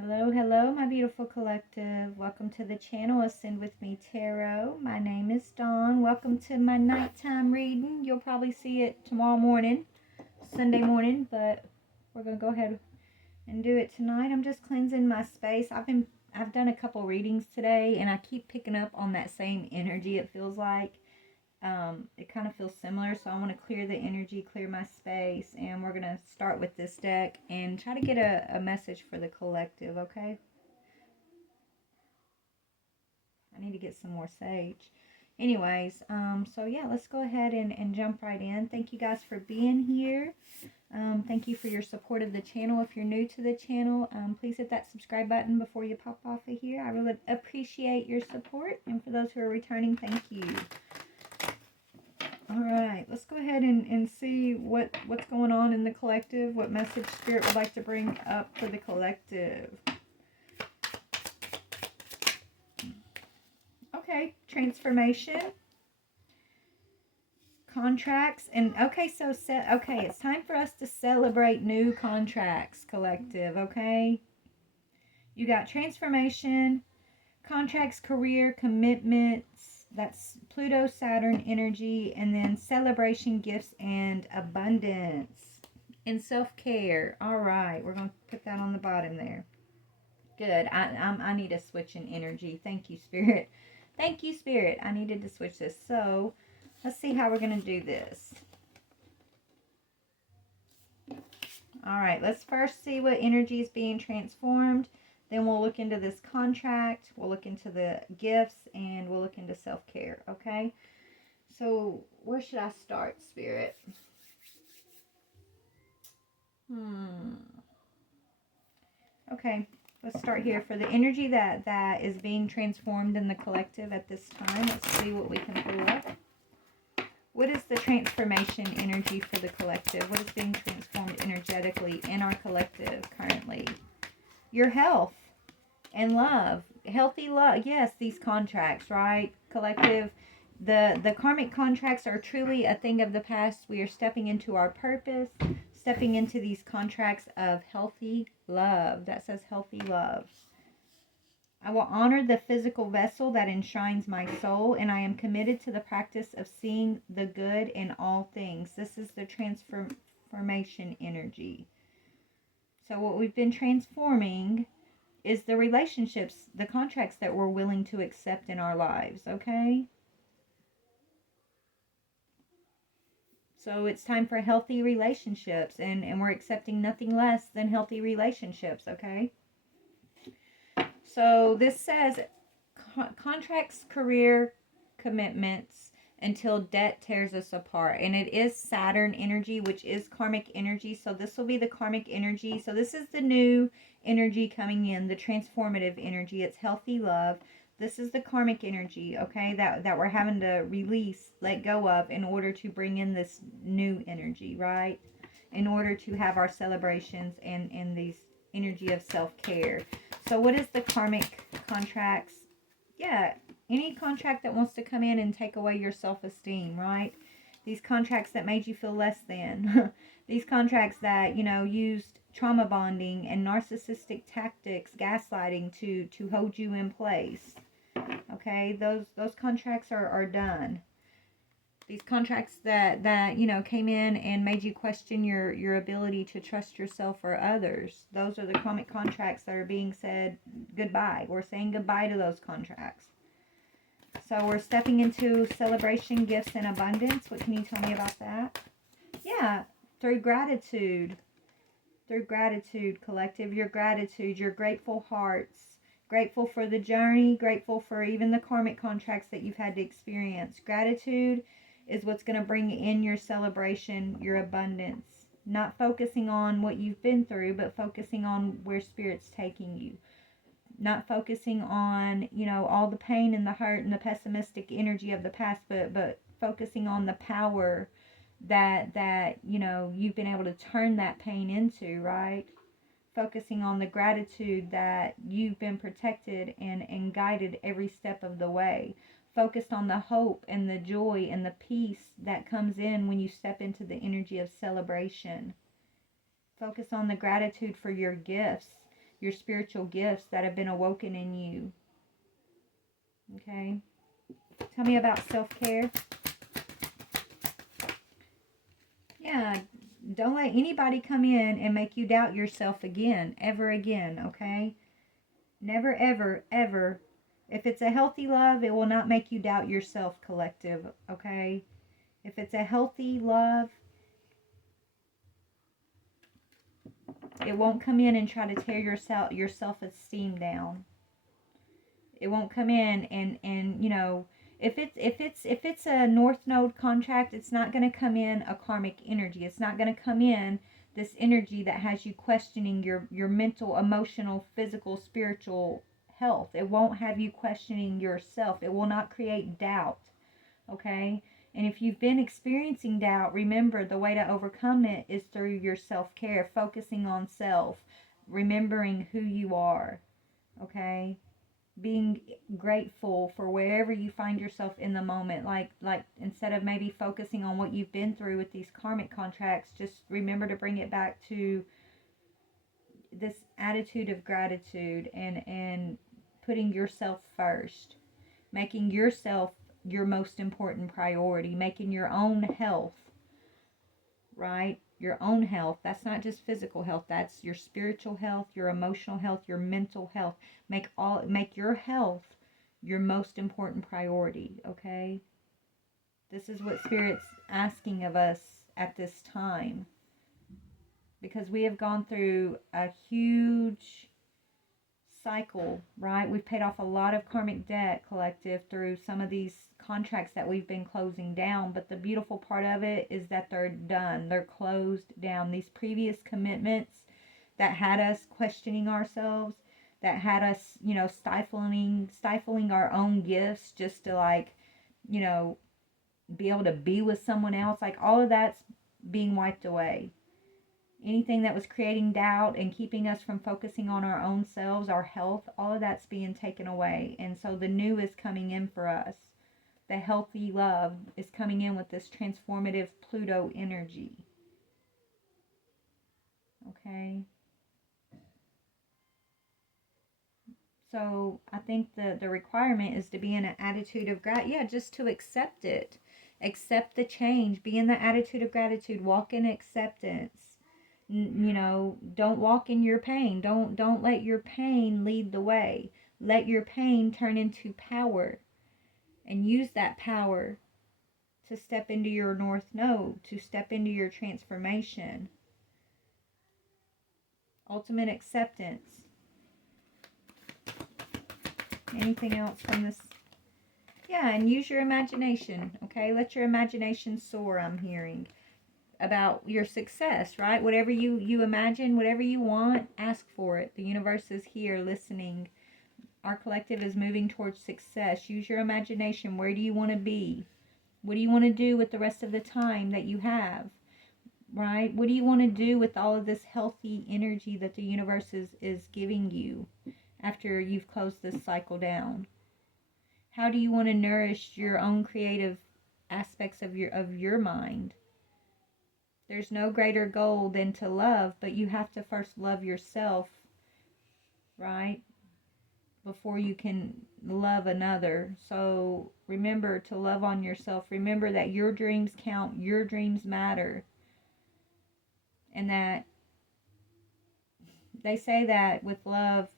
Hello, hello, my beautiful collective. Welcome to the channel Ascend with Me Tarot. My name is Dawn. Welcome to my nighttime reading. You'll probably see it tomorrow morning, Sunday morning, but we're going to go ahead and do it tonight. I'm just cleansing my space. I've done a couple readings today and I keep picking up on that same energy, it feels like. It kind of feels similar, so I want to clear the energy, clear my space, and we're going to start with this deck and try to get a message for the collective, okay? I need to get some more sage. Anyways, so yeah, let's go ahead and jump right in. Thank you guys for being here. Thank you for your support of the channel. If you're new to the channel, please hit that subscribe button before you pop off of here. I really appreciate your support. And for those who are returning, thank you. All right, let's go ahead and see what's going on in the collective, what message Spirit would like to bring up for the collective. Okay, transformation, contracts, and okay, so okay, it's time for us to celebrate new contracts, collective, okay? You got transformation, contracts, career, commitments, that's Pluto, Saturn energy, and then celebration, gifts, and abundance. And self-care. All right, we're going to put that on the bottom there. Good. I need a switch in energy. Thank you, Spirit. Thank you, Spirit. I needed to switch this. So let's see how we're going to do this. All right, let's first see what energy is being transformed. Then we'll look into this contract. We'll look into the gifts, and we'll look into self-care, okay? So where should I start, Spirit? Okay, let's start here. For the energy that is being transformed in the collective at this time, let's see what we can pull up. What is the transformation energy for the collective? What is being transformed energetically in our collective currently? Your health and love. Healthy love. Yes, these contracts, right? Collective. The karmic contracts are truly a thing of the past. We are stepping into our purpose, stepping into these contracts of healthy love. That says healthy love. I will honor the physical vessel that enshrines my soul, and I am committed to the practice of seeing the good in all things. This is the transformation energy. So what we've been transforming is the relationships, the contracts that we're willing to accept in our lives, okay? So it's time for healthy relationships, and we're accepting nothing less than healthy relationships, okay? So this says contracts, career, commitments until debt tears us apart. And it is Saturn energy, which is karmic energy. So this will be the karmic energy. So this is the new energy coming in, the transformative energy. It's healthy love. This is the karmic energy, okay, that we're having to release, let go of in order to bring in this new energy, right? In order to have our celebrations and these energy of self-care. So what is the karmic contracts? Yeah, any contract that wants to come in and take away your self-esteem, right? These contracts that made you feel less than. These contracts that, you know, used trauma bonding and narcissistic tactics, gaslighting to hold you in place. Okay, those contracts are done. These contracts that you know came in and made you question your ability to trust yourself or others. Those are the karmic contracts that are being said goodbye. We're saying goodbye to those contracts. So we're stepping into celebration, gifts, and abundance. What can you tell me about that? Yeah, through gratitude. Through gratitude, collective. Your gratitude, your grateful hearts. Grateful for the journey. Grateful for even the karmic contracts that you've had to experience. Gratitude is what's going to bring in your celebration, your abundance. Not focusing on what you've been through, but focusing on where Spirit's taking you. Not focusing on, you know, all the pain and the hurt and the pessimistic energy of the past, but focusing on the power that you know you've been able to turn that pain into, right? Focusing on the gratitude that you've been protected and guided every step of the way. Focused on the hope and the joy and the peace that comes in when you step into the energy of celebration. Focus on the gratitude for your gifts. your spiritual gifts that have been awoken in you. Okay? Tell me about self-care. Yeah, don't let anybody come in and make you doubt yourself again, ever again, okay? Never, ever, ever. If it's a healthy love, it will not make you doubt yourself, collective, okay? If it's a healthy love, it won't come in and try to tear your self-esteem down. It won't come in and you know, if it's a north node contract, it's not going to come in a karmic energy. It's not going to come in this energy that has you questioning your mental, emotional, physical, spiritual health. It won't have you questioning yourself. It will not create doubt. Okay? And if you've been experiencing doubt, remember the way to overcome it is through your self-care, focusing on self, remembering who you are. Okay? Being grateful for wherever you find yourself in the moment, like instead of maybe focusing on what you've been through with these karmic contracts, just remember to bring it back to this attitude of gratitude and putting yourself first, making yourself your most important priority, making your own health, right? Your own health. That's not just physical health. That's your spiritual health, your emotional health, your mental health. Make your health your most important priority, okay? This is what Spirit's asking of us at this time. Because we have gone through a huge cycle, right? We've paid off a lot of karmic debt, collective, through some of these contracts that we've been closing down. But the beautiful part of it is that they're done. They're closed down. These previous commitments that had us questioning ourselves, that had us, you know, stifling our own gifts just to, like, you know, be able to be with someone else. Like, all of that's being wiped away. Anything that was creating doubt and keeping us from focusing on our own selves, our health, all of that's being taken away. And so the new is coming in for us. The healthy love is coming in with this transformative Pluto energy. Okay? So I think the requirement is to be in an attitude of just to accept it. Accept the change. Be in the attitude of gratitude. Walk in acceptance. You know, don't walk in your pain. Don't let your pain lead the way. Let your pain turn into power, and use that power to step into your north node, to step into your transformation. Ultimate acceptance. Anything else from this? Yeah, and use your imagination, okay? Let your imagination soar, I'm hearing. About your success, right? Whatever you imagine, whatever you want, ask for it. The universe is here listening. Our collective is moving towards success. Use your imagination. Where do you want to be? What do you want to do with the rest of the time that you have? Right? What do you want to do with all of this healthy energy that the universe is giving you after you've closed this cycle down? How do you want to nourish your own creative aspects of your mind? There's no greater goal than to love, but you have to first love yourself, right? Before you can love another. So remember to love on yourself. Remember that your dreams count, your dreams matter. And that they say that with love,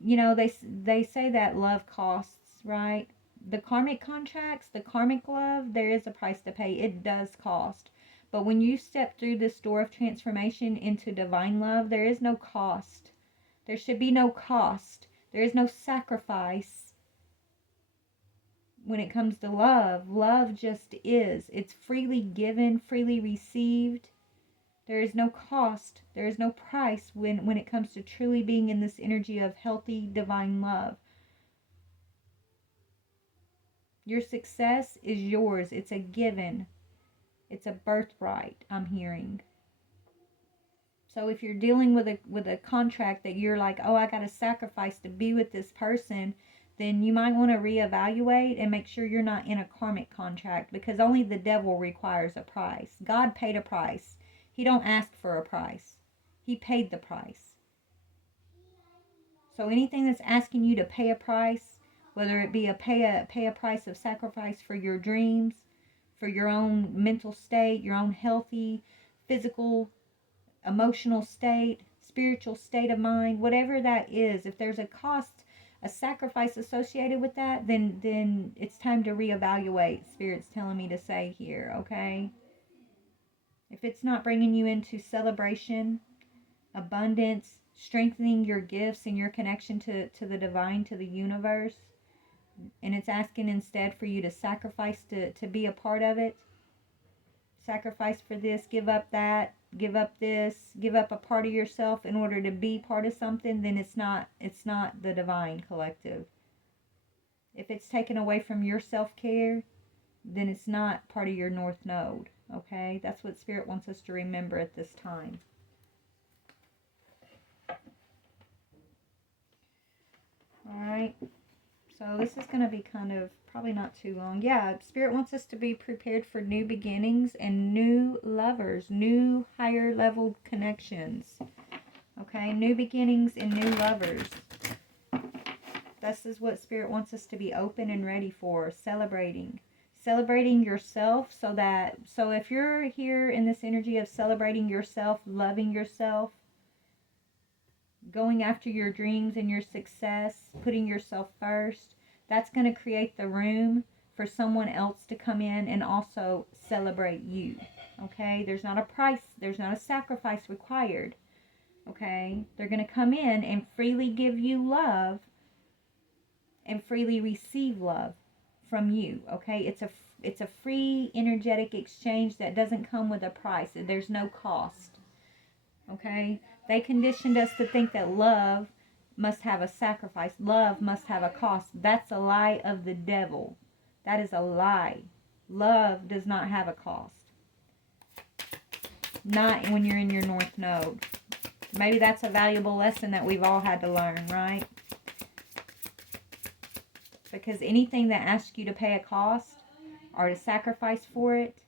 you know, they say that love costs, right? The karmic contracts, the karmic love, there is a price to pay. It does cost. But when you step through this door of transformation into divine love, there is no cost. There should be no cost. There is no sacrifice when it comes to love. Love just is. It's freely given, freely received. There is no cost. There is no price when it comes to truly being in this energy of healthy divine love. Your success is yours. It's a given. It's a birthright, I'm hearing. So if you're dealing with a contract that you're like, oh, I got to sacrifice to be with this person, then you might want to reevaluate and make sure you're not in a karmic contract, because only the devil requires a price. God paid a price. He don't ask for a price. He paid the price. So anything that's asking you to pay a price, whether it be pay a price of sacrifice for your dreams, for your own mental state, your own healthy, physical, emotional state, spiritual state of mind, whatever that is, if there's a cost, a sacrifice associated with that, then it's time to reevaluate. Spirit's telling me to say here, okay? If it's not bringing you into celebration, abundance, strengthening your gifts and your connection to the divine, to the universe, and it's asking instead for you to sacrifice to be a part of it, sacrifice for this, give up that, give up this, give up a part of yourself in order to be part of something, then it's not the divine collective. If it's taken away from your self-care, then it's not part of your North Node. Okay? That's what Spirit wants us to remember at this time. Alright. So this is going to be kind of probably not too long. Yeah, Spirit wants us to be prepared for new beginnings and new lovers, new higher level connections. Okay? New beginnings and new lovers. This is what Spirit wants us to be open and ready for. Celebrating yourself, so if you're here in this energy of celebrating yourself, loving yourself, going after your dreams and your success, putting yourself first, that's going to create the room for someone else to come in and also celebrate you. Okay? There's not a price, there's not a sacrifice required. Okay? They're going to come in and freely give you love and freely receive love from you. Okay? It's a free energetic exchange that doesn't come with a price. There's no cost. Okay? They conditioned us to think that love must have a sacrifice. Love must have a cost. That's a lie of the devil. That is a lie. Love does not have a cost. Not when you're in your North Node. Maybe that's a valuable lesson that we've all had to learn, right? Because anything that asks you to pay a cost or to sacrifice for it,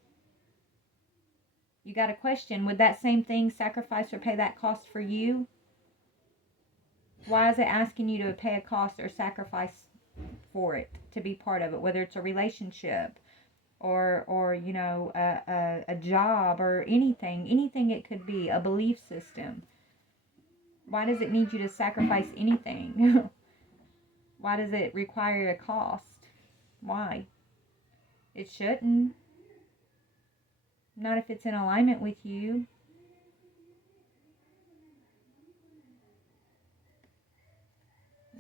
you got to question, would that same thing sacrifice or pay that cost for you? Why is it asking you to pay a cost or sacrifice for it, to be part of it, whether it's a relationship or you know, a job or anything it could be, a belief system? Why does it need you to sacrifice anything? Why does it require a cost? Why? It shouldn't. Not if it's in alignment with you.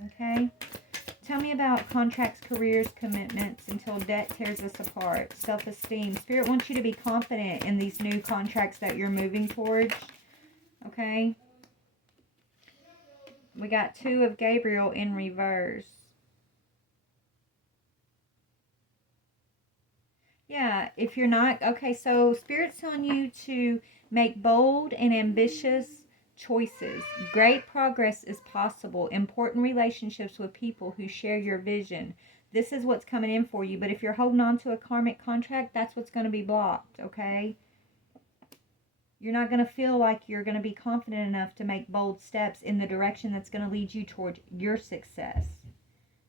Okay? Tell me about contracts, careers, commitments until debt tears us apart. Self-esteem. Spirit wants you to be confident in these new contracts that you're moving towards. Okay? We got 2 of Gabriel in reverse. Yeah, if you're not, okay, so Spirit's telling you to make bold and ambitious choices. Great progress is possible. Important relationships with people who share your vision. This is what's coming in for you. But if you're holding on to a karmic contract, that's what's going to be blocked, okay? You're not going to feel like you're going to be confident enough to make bold steps in the direction that's going to lead you toward your success.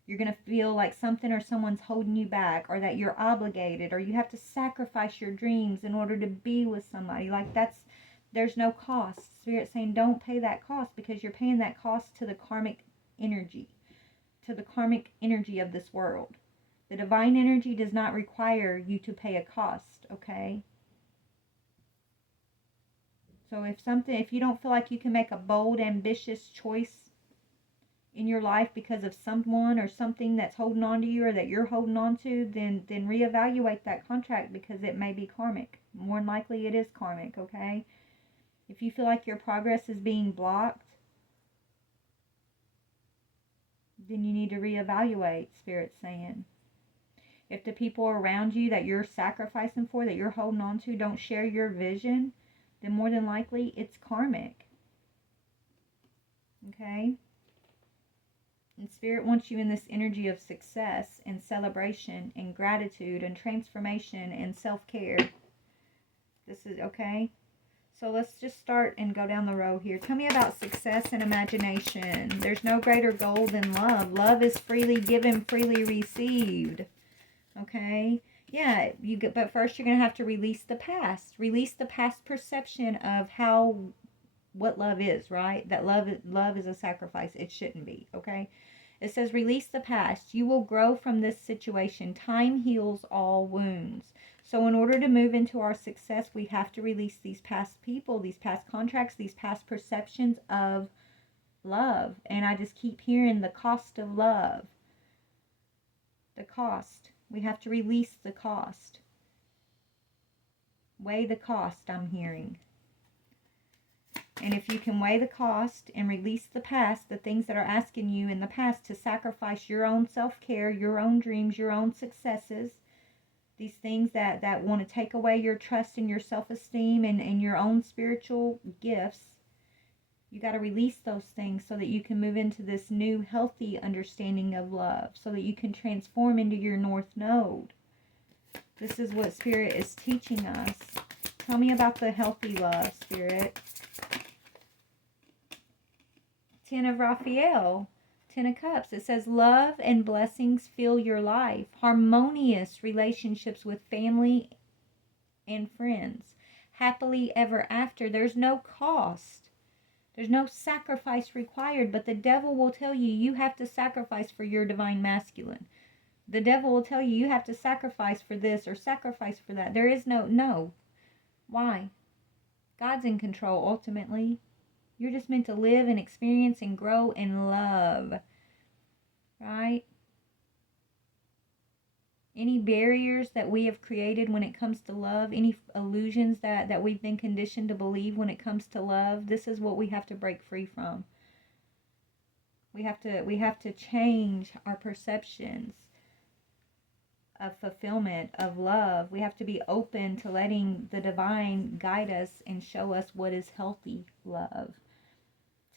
You're going to feel like something or someone's holding you back, or that you're obligated, or you have to sacrifice your dreams in order to be with somebody. Like there's no cost. Spirit's saying don't pay that cost, because you're paying that cost to the karmic energy, to the karmic energy of this world. The divine energy does not require you to pay a cost, okay? So if you don't feel like you can make a bold, ambitious choice in your life because of someone or something that's holding on to you, or that you're holding on to, then reevaluate that contract, because it may be karmic. More than likely it is karmic, okay? If you feel like your progress is being blocked, then you need to reevaluate, Spirit's saying. If the people around you that you're sacrificing for, that you're holding on to, don't share your vision, then more than likely it's karmic. Okay? And Spirit wants you in this energy of success and celebration and gratitude and transformation and self-care. This is, okay? So let's just start and go down the row here. Tell me about success and imagination. There's no greater goal than love. Love is freely given, freely received. Okay? Yeah, but first you're going to have to release the past. Release the past perception of what love is, right? That love is a sacrifice. It shouldn't be, okay? It says release the past. You will grow from this situation. Time heals all wounds. So in order to move into our success, we have to release these past people, these past contracts, these past perceptions of love. And I just keep hearing the cost of love. The cost. We have to release the cost. Weigh the cost, I'm hearing. And if you can weigh the cost and release the past, the things that are asking you in the past to sacrifice your own self-care, your own dreams, your own successes, these things that want to take away your trust and your self-esteem and your own spiritual gifts, you got to release those things so that you can move into this new healthy understanding of love, so that you can transform into your North Node. This is what Spirit is teaching us. Tell me about the healthy love, Spirit. Ten of Raphael. Ten of Cups. It says love and blessings fill your life. Harmonious relationships with family and friends. Happily ever after. There's no cost. There's no sacrifice required. But the devil will tell you you have to sacrifice for your divine masculine. The devil will tell you you have to sacrifice for this or sacrifice for that. There is no. Why? God's in control ultimately. You're just meant to live and experience and grow in love. Right? Any barriers that we have created when it comes to love, any illusions that we've been conditioned to believe when it comes to love, this is what we have to break free from. We have to change our perceptions of fulfillment, of love. We have to be open to letting the divine guide us and show us what is healthy love.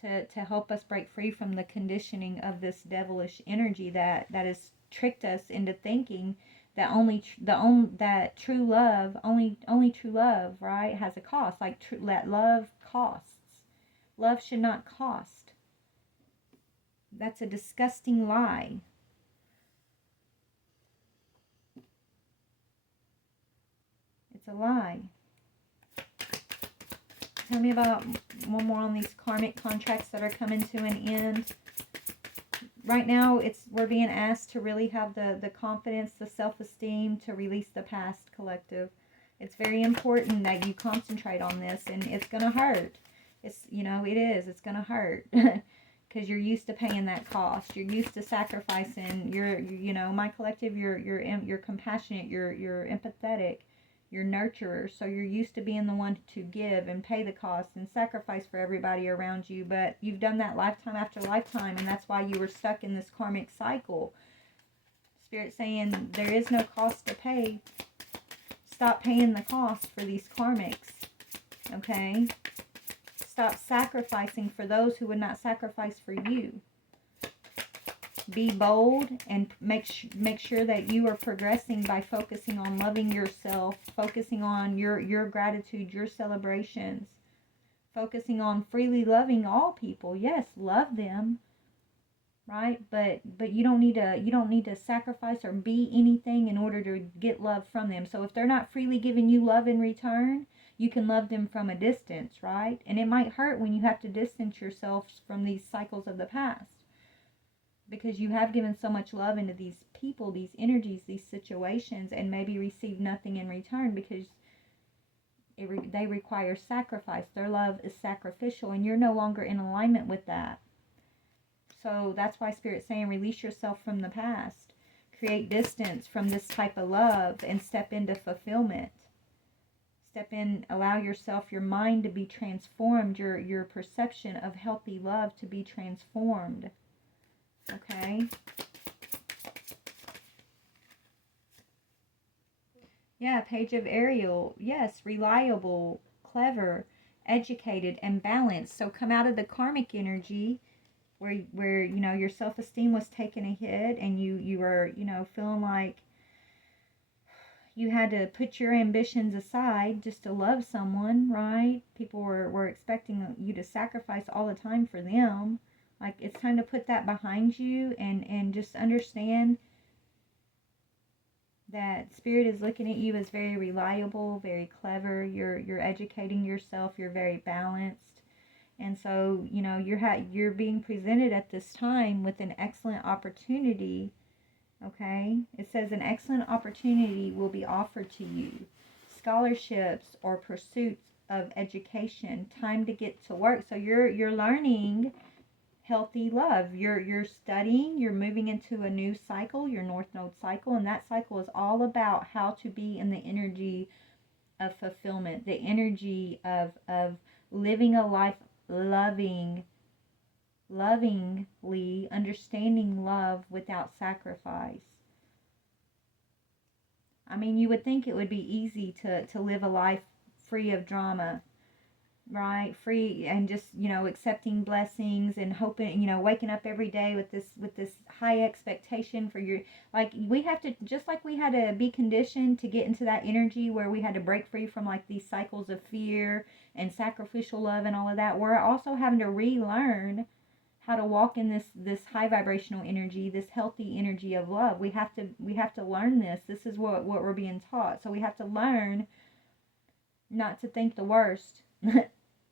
To help us break free from the conditioning of this devilish energy that has tricked us into thinking that that true love, only true love, right, has a cost. Like that love costs. Love should not cost. That's a disgusting lie. It's a lie. Tell me about one more on these karmic contracts that are coming to an end. Right now, we're being asked to really have the confidence, the self-esteem to release the past, collective. It's very important that you concentrate on this, and it's going to hurt. It is. It's going to hurt because you're used to paying that cost. You're used to sacrificing. My collective, you're compassionate, you're empathetic. You're nurturer, so you're used to being the one to give and pay the cost and sacrifice for everybody around you, but you've done that lifetime after lifetime, and that's why you were stuck in this karmic cycle. Spirit saying there is no cost to pay. Stop paying the cost for these karmics, okay? Stop sacrificing for those who would not sacrifice for you. Be bold and make sure that you are progressing by focusing on loving yourself, focusing on your gratitude, your celebrations, focusing on freely loving all people. Yes, love them, right? But you don't need to sacrifice or be anything in order to get love from them. So if they're not freely giving you love in return, you can love them from a distance, right? And it might hurt when you have to distance yourself from these cycles of the past, because you have given so much love into these people, these energies, these situations, and maybe receive nothing in return because they require sacrifice. Their love is sacrificial, and you're no longer in alignment with that. So that's why Spirit's saying release yourself from the past. Create distance from this type of love and step into fulfillment. Step in, allow yourself, your mind to be transformed, your perception of healthy love to be transformed. Okay. Yeah, Page of Ariel. Yes, reliable, clever, educated, and balanced. So come out of the karmic energy where your self-esteem was taking a hit and you were, feeling like you had to put your ambitions aside just to love someone, right? People were expecting you to sacrifice all the time for them. Like, it's time to put that behind you and just understand that Spirit is looking at you as very reliable, very clever. You're educating yourself. You're very balanced. And so, you're being presented at this time with an excellent opportunity. Okay? It says an excellent opportunity will be offered to you. Scholarships or pursuits of education, time to get to work. So you're learning healthy love. You're studying, you're moving into a new cycle, your North Node cycle, and that cycle is all about how to be in the energy of fulfillment, the energy of living a life lovingly, understanding love without sacrifice. I mean, you would think it would be easy to live a life free of drama, right? Free and just, accepting blessings and hoping, waking up every day with this high expectation for your, like, we have to, just like we had to be conditioned to get into that energy where we had to break free from like these cycles of fear and sacrificial love and all of that. We're also having to relearn how to walk in this high vibrational energy, this healthy energy of love. We have to learn this. This is what we're being taught. So we have to learn not to think the worst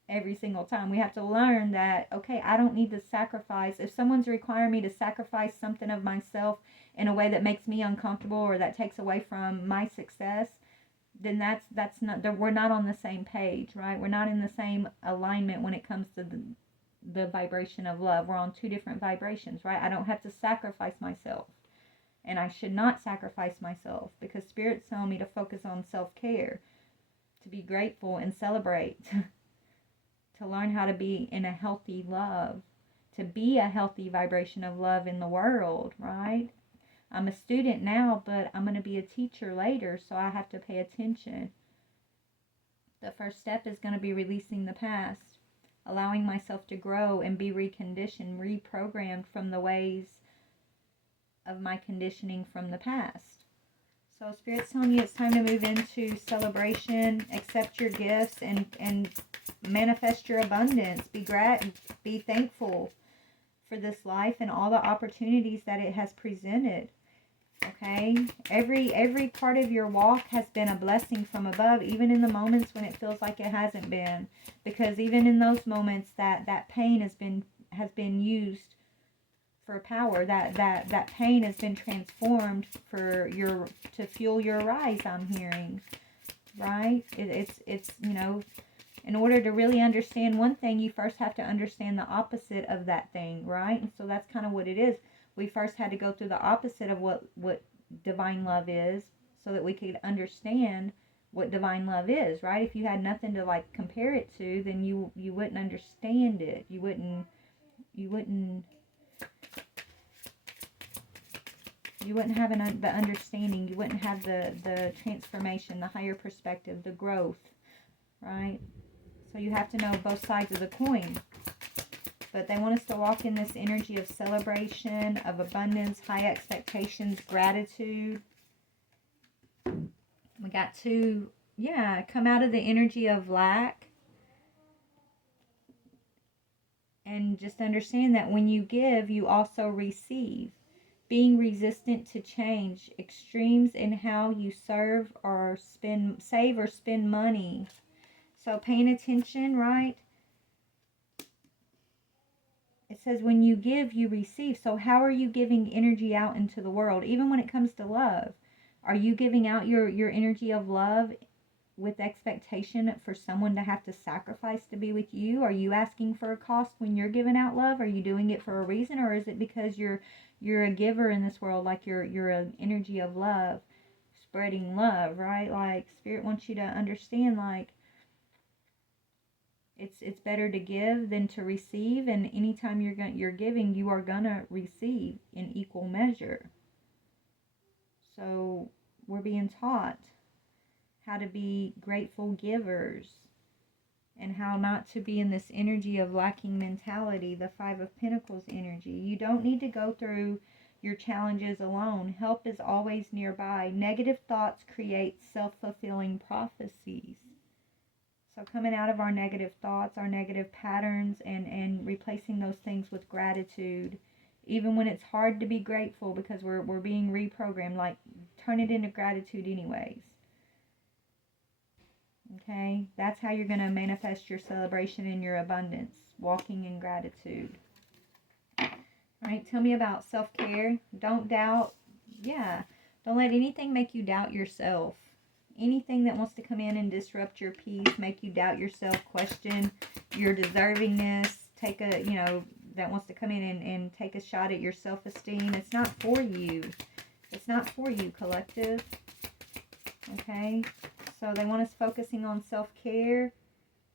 every single time. We have to learn that, okay, I don't need to sacrifice. If someone's requiring me to sacrifice something of myself in a way that makes me uncomfortable or that takes away from my success, then that's not, we're not on the same page, right? We're not in the same alignment when it comes to the vibration of love. We're on two different vibrations, right? I don't have to sacrifice myself. And I should not sacrifice myself because Spirit's telling me to focus on self-care, to be grateful and celebrate, to learn how to be in a healthy love, to be a healthy vibration of love in the world, right? I'm a student now, but I'm going to be a teacher later, so I have to pay attention. The first step is going to be releasing the past, allowing myself to grow and be reconditioned, reprogrammed from the ways of my conditioning from the past. So Spirit's telling you it's time to move into celebration, accept your gifts, and manifest your abundance. Be thankful for this life and all the opportunities that it has presented. Okay? Every part of your walk has been a blessing from above, even in the moments when it feels like it hasn't been. Because even in those moments that pain has been used for power, that pain has been transformed to fuel your rise, I'm hearing. Right? It's in order to really understand one thing, you first have to understand the opposite of that thing, right? And so that's kind of what it is. We first had to go through the opposite of what divine love is so that we could understand what divine love is, right? If you had nothing to like compare it to, then you wouldn't understand it. You wouldn't have the understanding. You wouldn't have the transformation, the higher perspective, the growth, right? So you have to know both sides of the coin. But they want us to walk in this energy of celebration, of abundance, high expectations, gratitude. We got to, come out of the energy of lack. And just understand that when you give, you also receive. Being resistant to change, extremes in how you save or spend money. So paying attention, right? It says when you give, you receive. So how are you giving energy out into the world? Even when it comes to love, are you giving out your energy of love with expectation for someone to have to sacrifice to be with you? Are you asking for a cost when you're giving out love? Are you doing it for a reason, or is it because you're a giver in this world, like you're an energy of love, spreading love, right? Like Spirit wants you to understand, like it's better to give than to receive, and anytime you're giving, you are gonna receive in equal measure. So we're being taught how to be grateful givers and how not to be in this energy of lacking mentality, the Five of Pentacles energy. You don't need to go through your challenges alone. Help is always nearby. Negative thoughts create self-fulfilling prophecies. So coming out of our negative thoughts, our negative patterns, and replacing those things with gratitude, even when it's hard to be grateful because we're being reprogrammed, like turn it into gratitude anyways. Okay, that's how you're going to manifest your celebration and your abundance, walking in gratitude. All right, tell me about self-care. Don't doubt. Yeah, don't let anything make you doubt yourself. Anything that wants to come in and disrupt your peace, make you doubt yourself, question your deservingness, take a, that wants to come in and take a shot at your self-esteem. It's not for you. It's not for you, collective. Okay? So they want us focusing on self-care.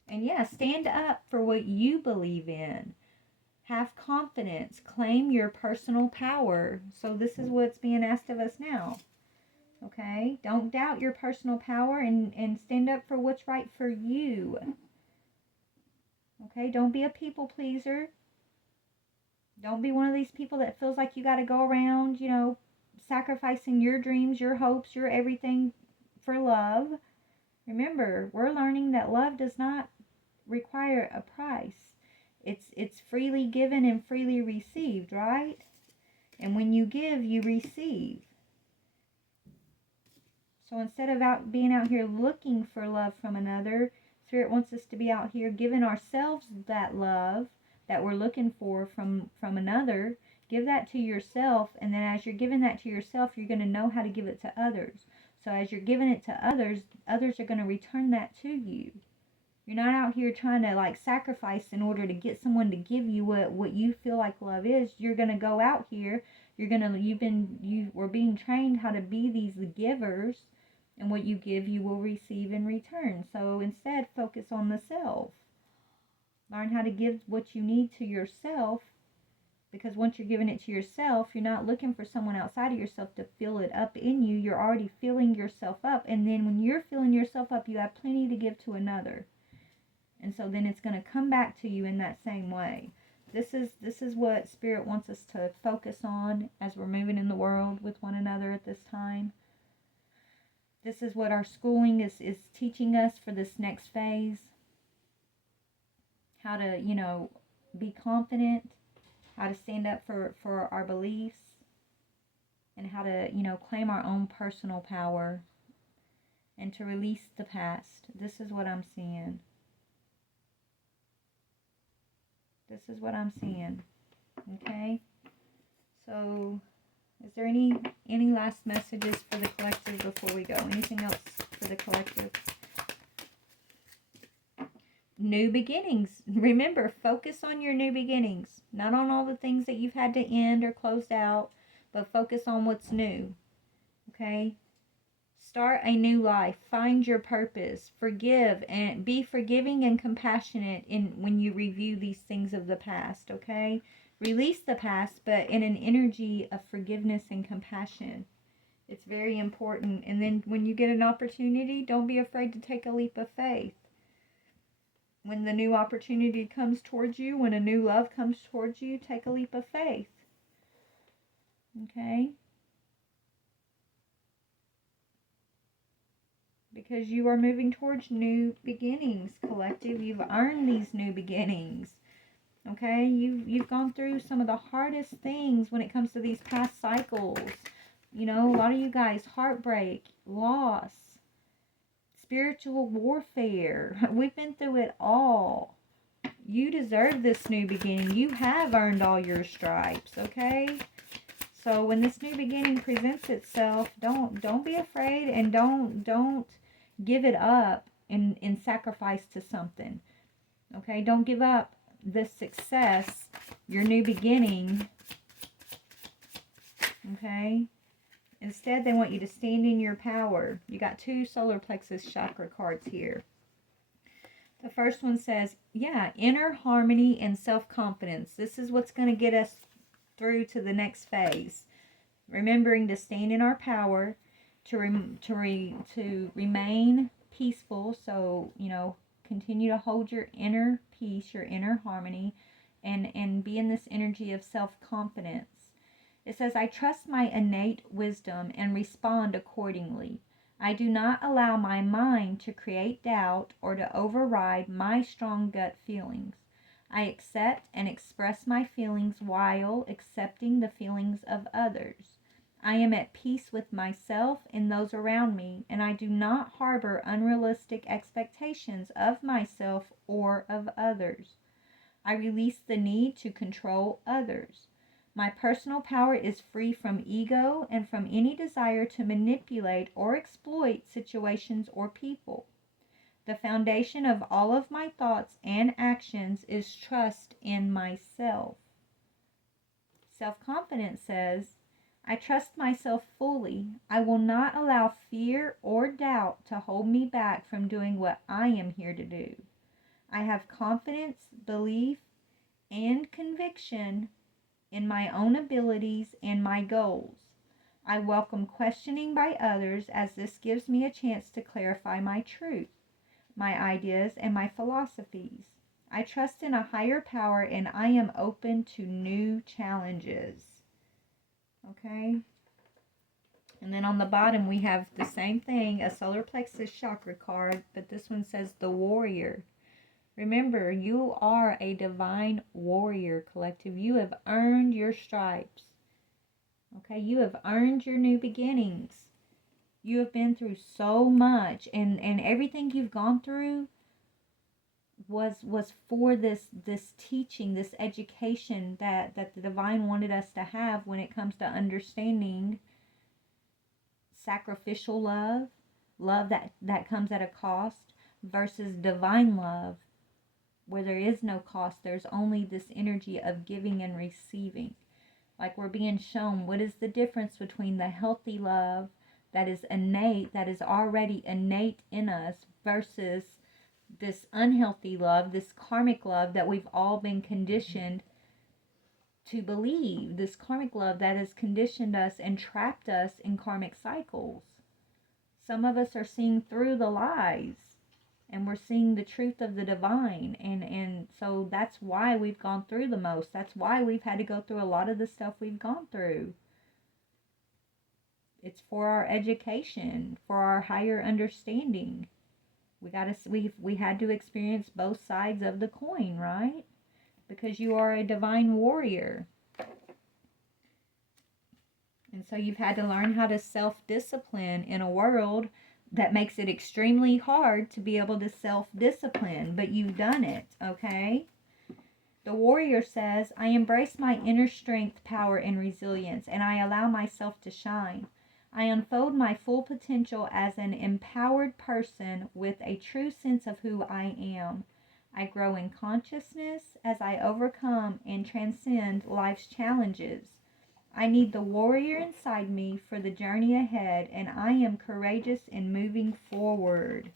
And yeah, stand up for what you believe in. Have confidence. Claim your personal power. So this is what's being asked of us now. Okay? Don't doubt your personal power and stand up for what's right for you. Okay? Don't be a people pleaser. Don't be one of these people that feels like you got to go around, sacrificing your dreams, your hopes, your everything for love. Remember, we're learning that love does not require a price. It's freely given and freely received, right? And when you give, you receive. So instead of being out here looking for love from another, Spirit wants us to be out here giving ourselves that love that we're looking for from another. Give that to yourself, and then as you're giving that to yourself, you're going to know how to give it to others. So as you're giving it to others, others are going to return that to you. You're not out here trying to sacrifice in order to get someone to give you what you feel like love is. You're going to go out here. You were being trained how to be these givers, and what you give, you will receive in return. So instead, focus on the self. Learn how to give what you need to yourself, because once you're giving it to yourself, you're not looking for someone outside of yourself to fill it up in you. You're already filling yourself up, and then when you're filling yourself up, you have plenty to give to another. And so then it's going to come back to you in that same way. This is what Spirit wants us to focus on as we're moving in the world with one another at this time. This is what our schooling is teaching us for this next phase. How to, be confident, how to stand up for our beliefs, and how to, claim our own personal power and to release the past. This is what I'm seeing. This is what I'm seeing. Okay? So, is there any last messages for the collective before we go? Anything else for the collective? New beginnings. Remember, focus on your new beginnings. Not on all the things that you've had to end or closed out, but focus on what's new. Okay? Start a new life. Find your purpose. Forgive and be forgiving and compassionate when you review these things of the past, okay? Release the past, but in an energy of forgiveness and compassion. It's very important. And then when you get an opportunity, don't be afraid to take a leap of faith. When the new opportunity comes towards you, when a new love comes towards you, take a leap of faith. Okay? Because you are moving towards new beginnings, collective. You've earned these new beginnings. Okay? You've gone through some of the hardest things when it comes to these past cycles. A lot of you guys, heartbreak, loss, spiritual warfare. We've been through it all. You deserve this new beginning. You have earned all your stripes, okay? So when this new beginning presents itself, don't be afraid, and don't give it up in sacrifice to something. Okay? Don't give up this success, your new beginning. Okay? Instead, they want you to stand in your power. You got 2 solar plexus chakra cards here. The first one says, inner harmony and self-confidence. This is what's going to get us through to the next phase. Remembering to stand in our power, to remain peaceful. So, continue to hold your inner peace, your inner harmony, and be in this energy of self-confidence. It says, I trust my innate wisdom and respond accordingly. I do not allow my mind to create doubt or to override my strong gut feelings. I accept and express my feelings while accepting the feelings of others. I am at peace with myself and those around me, and I do not harbor unrealistic expectations of myself or of others. I release the need to control others. My personal power is free from ego and from any desire to manipulate or exploit situations or people. The foundation of all of my thoughts and actions is trust in myself. Self-confidence says, I trust myself fully. I will not allow fear or doubt to hold me back from doing what I am here to do. I have confidence, belief, and conviction in my own abilities and my goals. I welcome questioning by others as this gives me a chance to clarify my truth, my ideas, and my philosophies. I trust in a higher power and I am open to new challenges. Okay? And then on the bottom we have the same thing, a solar plexus chakra card, but this one says the warrior. Remember, you are a divine warrior, collective. You have earned your stripes. Okay, you have earned your new beginnings. You have been through so much, and everything you've gone through was for this teaching, this education that the divine wanted us to have when it comes to understanding sacrificial love, love that comes at a cost, versus divine love, where there is no cost. There's only this energy of giving and receiving. Like we're being shown what is the difference between the healthy love that is innate, that is already innate in us, versus this unhealthy love, this karmic love that we've all been conditioned to believe, this karmic love that has conditioned us and trapped us in karmic cycles. Some of us are seeing through the lies, and we're seeing the truth of the divine, and so that's why we've gone through the most. That's why we've had to go through a lot of the stuff we've gone through. It's for our education, for our higher understanding. We had to experience both sides of the coin, right? Because you are a divine warrior. And so you've had to learn how to self-discipline in a world that makes it extremely hard to be able to self-discipline, but you've done it, okay? The warrior says, I embrace my inner strength, power, and resilience, and I allow myself to shine. I unfold my full potential as an empowered person with a true sense of who I am. I grow in consciousness as I overcome and transcend life's challenges. I need the warrior inside me for the journey ahead, and I am courageous in moving forward.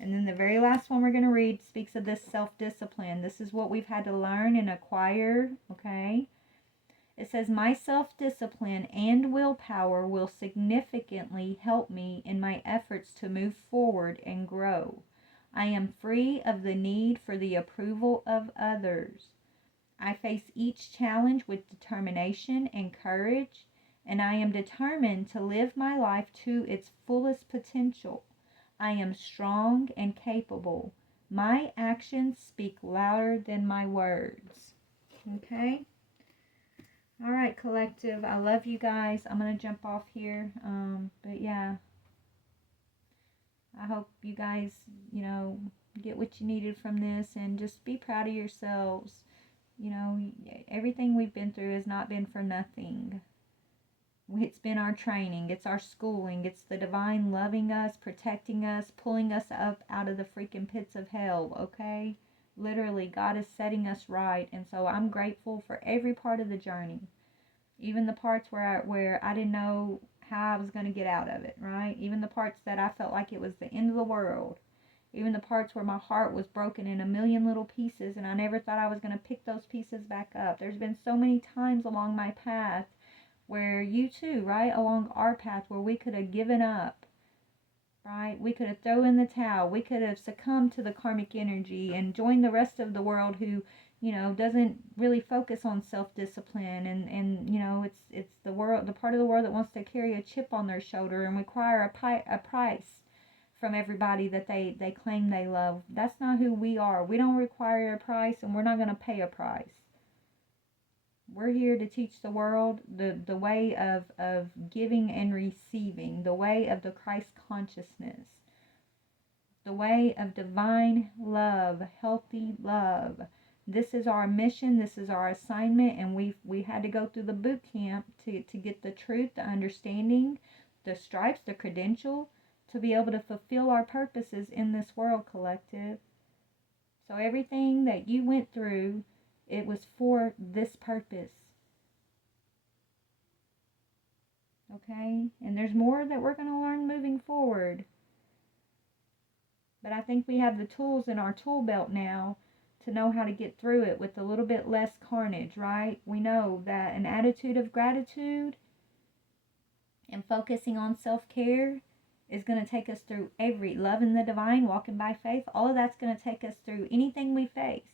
And then the very last one we're going to read speaks of this self-discipline. This is what we've had to learn and acquire, okay? It says, my self-discipline and willpower will significantly help me in my efforts to move forward and grow. I am free of the need for the approval of others. I face each challenge with determination and courage, and I am determined to live my life to its fullest potential. I am strong and capable. My actions speak louder than my words. Okay? All right, collective. I love you guys. I'm going to jump off here. But yeah, I hope you guys, get what you needed from this, and just be proud of yourselves. Everything we've been through has not been for nothing. It's been our training. It's our schooling. It's the divine loving us, protecting us, pulling us up out of the freaking pits of hell, okay? Literally, God is setting us right. And so I'm grateful for every part of the journey. Even the parts where I didn't know how I was going to get out of it, right? Even the parts that I felt like it was the end of the world. Even the parts where my heart was broken in a million little pieces and I never thought I was going to pick those pieces back up. There's been so many times along my path where you too, right, along our path, where we could have given up, right? We could have thrown in the towel. We could have succumbed to the karmic energy and joined the rest of the world who you know, doesn't really focus on self-discipline, and you know, it's the world, the part of the world that wants to carry a chip on their shoulder and require a price from everybody that they claim they love. That's not who we are. We don't require a price, and we're not going to pay a price. We're here to teach the world the way of giving and receiving, the way of the Christ consciousness, the way of divine love, healthy love. This is our mission, this is our assignment, and we had to go through the boot camp to get the truth, the understanding, the stripes, the credential, to be able to fulfill our purposes in this world, collective. So everything that you went through, it was for this purpose. Okay? And there's more that we're going to learn moving forward. But I think we have the tools in our tool belt now to know how to get through it with a little bit less carnage, right? We know that an attitude of gratitude and focusing on self-care is going to take us through every love in the divine, walking by faith. All of that's going to take us through anything we face.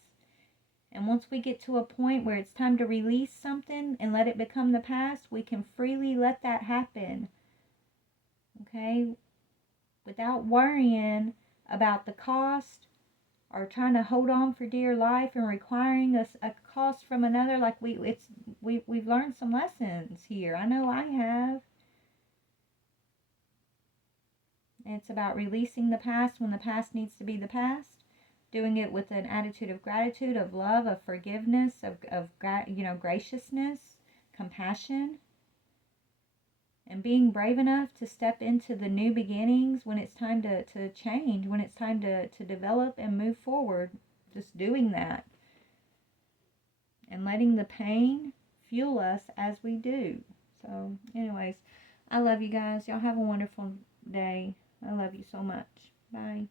And once we get to a point where it's time to release something and let it become the past, we can freely let that happen. Okay? Without worrying about the cost or trying to hold on for dear life and requiring a cost from another. Like we've learned some lessons here. I know I have. And it's about releasing the past when the past needs to be the past, doing it with an attitude of gratitude, of love, of forgiveness, of graciousness, compassion, and being brave enough to step into the new beginnings when it's time to change, when it's time to develop and move forward. Just doing that and letting the pain fuel us as we do. So anyways, I love you guys. Y'all have a wonderful day. I love you so much. Bye.